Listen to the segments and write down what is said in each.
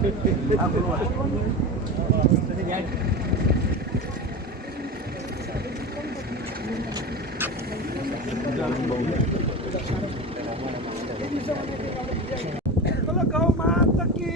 गौ माता की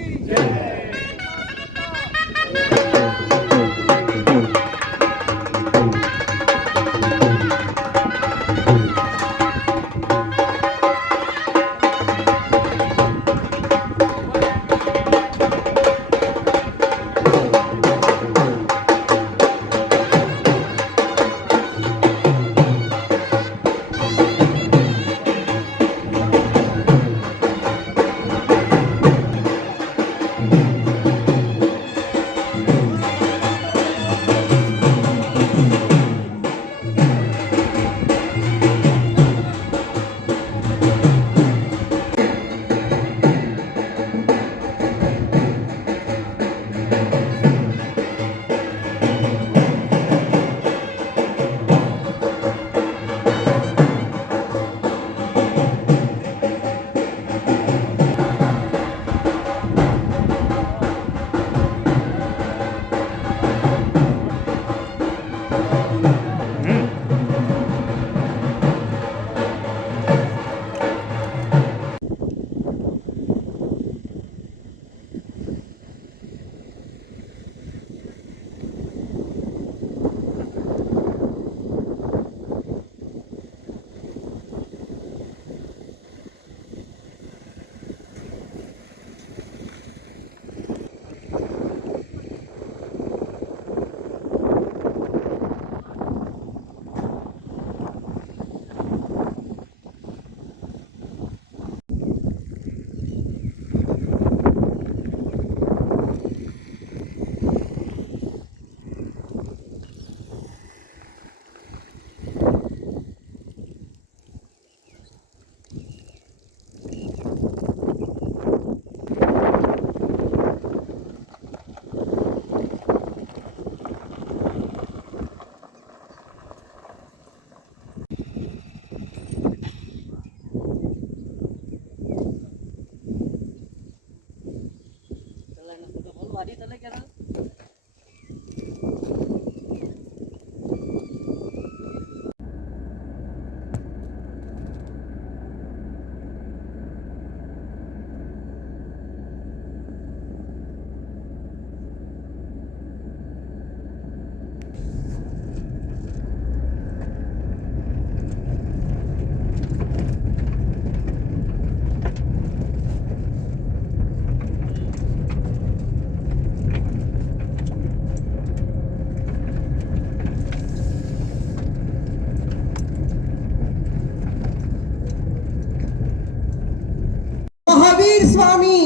महावीर स्वामी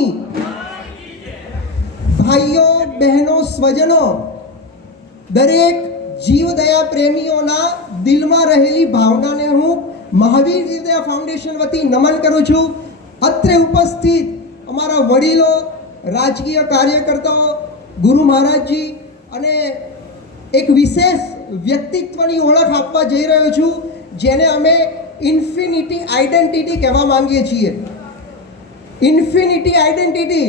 भाइयों बहनों स्वजनों दरेक जीवदया प्रेमीओना दिलમાં રહેલી ભાવનાને હું મહાવીર વિદ્યા ફાઉન્ડેશન વતી નમન કરું છું. અત્રે ઉપસ્થિત અમારા વડીલો, રાજકીય કાર્યકર્તાઓ, ગુરુ મહારાજજી અને એક વિશેષ વ્યક્તિત્વની ઓળખ આપવા જઈ રહ્યો છું જેને અમે ઇન્ફિનિટી આઈડેન્ટિટી કહેવા માંગીએ છીએ. ઇન્ફિનિટી આઈડેન્ટિટી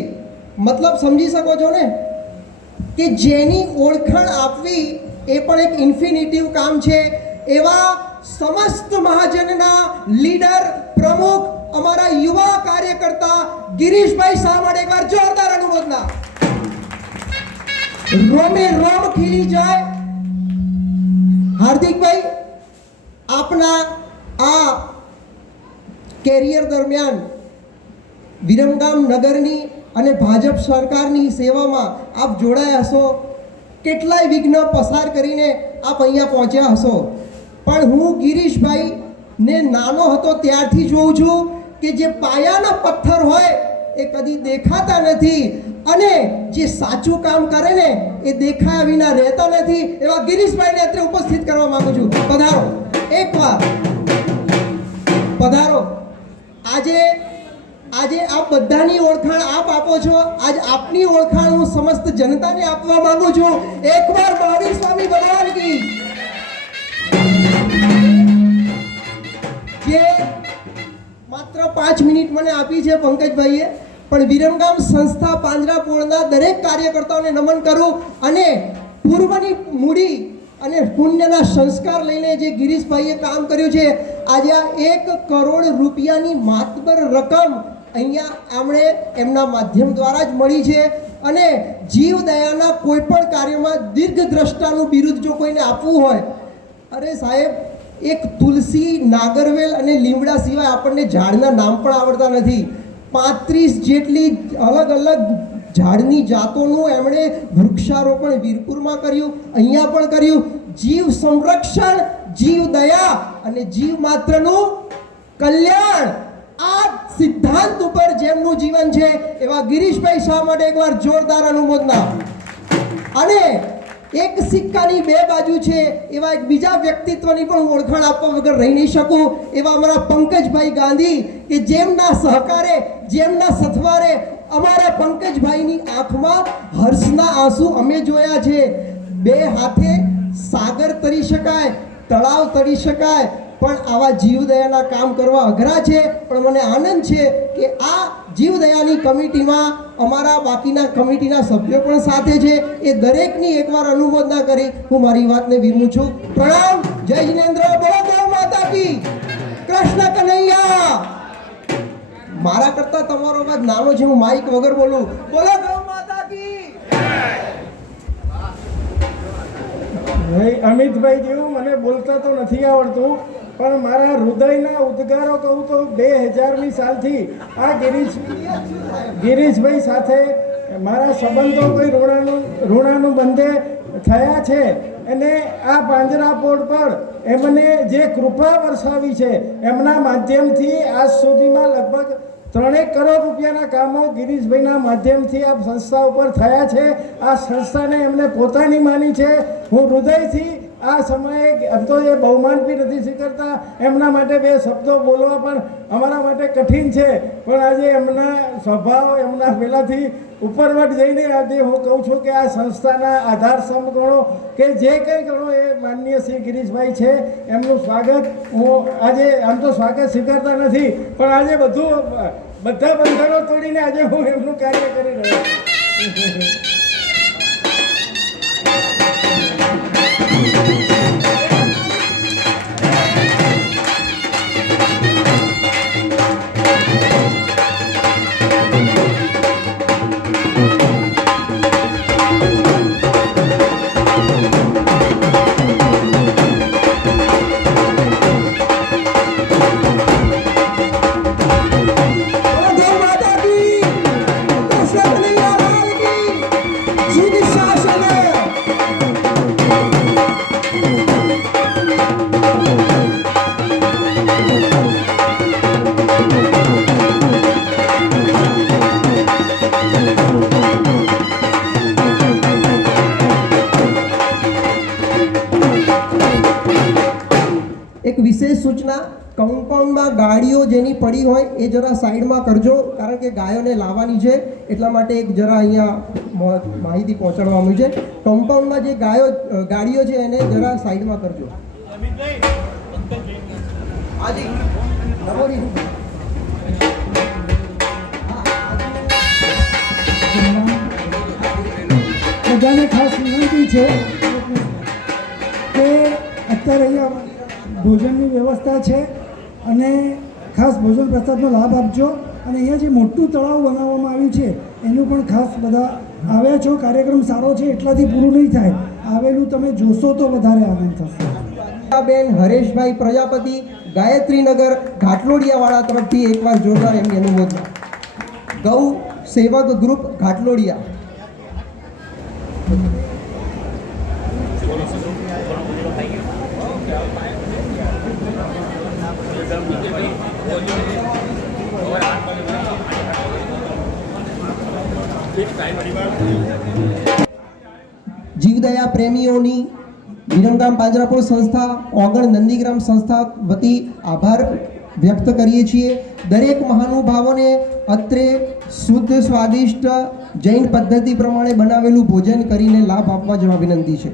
મતલબ સમજી શકો છો ને કે જેની ઓળખાણ આપવી એ પણ એક ઇન્ફિનિટિવ કામ છે. એવા સમસ્ત મહાજનના લીડર, પ્રમુખ, અમારા યુવા કાર્યકર્તા ગિરીશભાઈ શાહ માટે એકવાર જોરદાર અનુમોદના. રોમે રોમ ખીલી જાય. હાર્દિકભાઈ, આપના આ કેરિયર દરમિયાન વિરમગામ નગરની અને ભાજપ સરકારની સેવામાં આપ જોડાયા હશો. કેટલાય વિઘ્ન પસાર કરીને આપ અહીંયા પહોંચ્યા હશો. પણ હું ગિરીશભાઈને નાનો હતો ત્યારથી જોઉં છું કે જે પાયાના પથ્થર હોય એ કદી દેખાતા નથી અને જે સાચું કામ કરે ને એ દેખાયા વિના રહેતા નથી. એવા ગિરીશભાઈને અત્યારે ઉપસ્થિત કરવા માંગુ છું. પધારો, એકવાર પધારો. આજે આપ બધાની ઓળખાણ આપ આપો છો. આજ આપની ઓળખાણ હું સમસ્ત જનતાને આપવા માંગુ છું. એકવાર મહાવીર સ્વામી ભગવાન કી. જે માત્ર 5 મિનિટ મને આપી છે પંકજભાઈએ, પણ વિરમગામ સંસ્થા પાંજરાપોળના દરેક કાર્યકર્તાઓને નમન કરું અને પૂર્વની મૂડી અને પુણ્યના સંસ્કાર લઈને જે ગિરીશભાઈએ કામ કર્યું છે, આજે આ 1 કરોડ રૂપિયાની માતબર રકમ અહીંયા આમણે એમના માધ્યમ દ્વારા જ મળી છે. અને જીવદયાના કોઈ પણ કાર્યમાં દીર્ઘદ્રષ્ટાનું બિરુદ જો કોઈને આપવું હોય, અરે સાહેબ, એક તુલસી, નાગરવેલ અને લીમડા સિવાય આપણને ઝાડના નામ પણ આવડતા નથી. 35 જેટલી અલગ અલગ ઝાડની જાતોનું એમણે વૃક્ષારોપણ વીરપુરમાં કર્યું, અહીંયા પણ કર્યું. જીવ સંરક્ષણ, જીવ દયા અને જીવ માત્રનું કલ્યાણ, આ સિદ્ધાંત ઉપર જેમનું જીવન છે એવા ગિરીશભાઈ શાહ માટે એકવાર જોરદાર અનુમોદના. અને એક સિક્કાની 2 બાજુ છે એવા એક બીજા વ્યક્તિત્વની પણ ઓળખાણ આપવા વગર રહી નહીં શકું, એવા અમારા પંકજભાઈ ગાંધી, કે જેમના સહકારે, જેમના સથવારે અમારા પંકજભાઈની આંખમાં હર્ષના આંસુ અમે જોયા છે. 2 હાથે સાગર તરી શકાય, તળાવ તરી શકાય, પણ આવા જીવદયાના કામ કરવા અઘરા છે. પણ મને આનંદ છે કે આ જીવદયાની કમિટીમાં અમારા બાકીના કમિટીના સભ્યો પણ સાથે છે. એ દરેકની એકવાર અનુમોદના કરી હું મારી વાતને વિરમું છું. પ્રણામ. જય જિનેન્દ્ર. બોલો ગૌ માતા કી. કૃષ્ણ કનૈયા. મારા કરતા તમારો અવાજ નાનો છે, હું માઇક વગર બોલું. બોલો ગૌ માતા કી. અમિતભાઈ જેવું મને બોલતા તો નથી આવડતું, પણ મારા હૃદયના ઉદ્ગારો કહું તો 2000ની સાલથી આ ગિરીશભાઈ સાથે મારા સંબંધો કોઈ ઋણાનું બંધે થયા છે. અને આ પાંજરાપોળ પર એમને જે કૃપા વરસાવી છે, એમના માધ્યમથી આજ સુધીમાં લગભગ 3 કરોડ રૂપિયાના કામો ગિરીશભાઈના માધ્યમથી આ સંસ્થા ઉપર થયા છે. આ સંસ્થાને એમને પોતાની માની છે. હું હૃદયથી આ સમયે આમ તો એ બહુમાન બી નથી સ્વીકારતા, એમના માટે 2 શબ્દો બોલવા પણ અમારા માટે કઠિન છે. પણ આજે એમના સ્વભાવ, એમના પહેલાંથી ઉપરવટ જઈને આજે હું કહું છું કે આ સંસ્થાના આધારસ્તંભ ગણો કે જે કંઈ ગણો એ માનનીય શ્રી ગિરીશભાઈ છે. એમનું સ્વાગત હું આજે, આમ તો સ્વાગત સ્વીકારતા નથી, પણ આજે બધા બંધનો તોડીને આજે હું એમનું કાર્ય કરી રહ્યો છું. એક વિશેષ સૂચના, કમ્પાઉન્ડમાં ગાડીઓ જેની પડી હોય એ જરા સાઈડમાં કરજો, કારણ કે ગાયોને લાવવાની છે, એટલા માટે એક જરા અહીંયા માહિતી પહોંચાડવાનું છે. કમ્પાઉન્ડમાં જે ગાડીઓ છે એને જરા સાઈડમાં કરજો. બધાને ખાસ વિનંતી છે કે અત્યારે અહીંયા ભોજનની વ્યવસ્થા છે અને ખાસ ભોજન પ્રસાદનો લાભ આપજો. અને અહીંયા જે મોટું તળાવ બનાવવામાં આવ્યું છે એનું પણ ખાસ બધા આવ્યા છો. કાર્યક્રમ સારો છે, એટલાથી પૂરું નહીં થાય, આવેલું તમે જોશો તો વધારે આનંદ થશે. બેન હરેશભાઈ પ્રજાપતિ, ગાયત્રીનગર ઘાટલોડિયાવાળા તરફથી એકવાર જોરદાર એમની અનુમોદના. ગૌ સેવક ગ્રુપ ઘાટલોડિયા. જીવદયા પ્રેમીઓની વિરમગામ પાંજરાપોળ સંસ્થા, ઓગણ નંદીગ્રામ સંસ્થા વતી આભાર વ્યક્ત કરીએ છીએ. દરેક મહાનુભાવોને અત્રે શુદ્ધ સ્વાદિષ્ટ જૈન પદ્ધતિ પ્રમાણે બનાવેલું ભોજન કરીને લાભ આપવા જવા વિનંતી છે.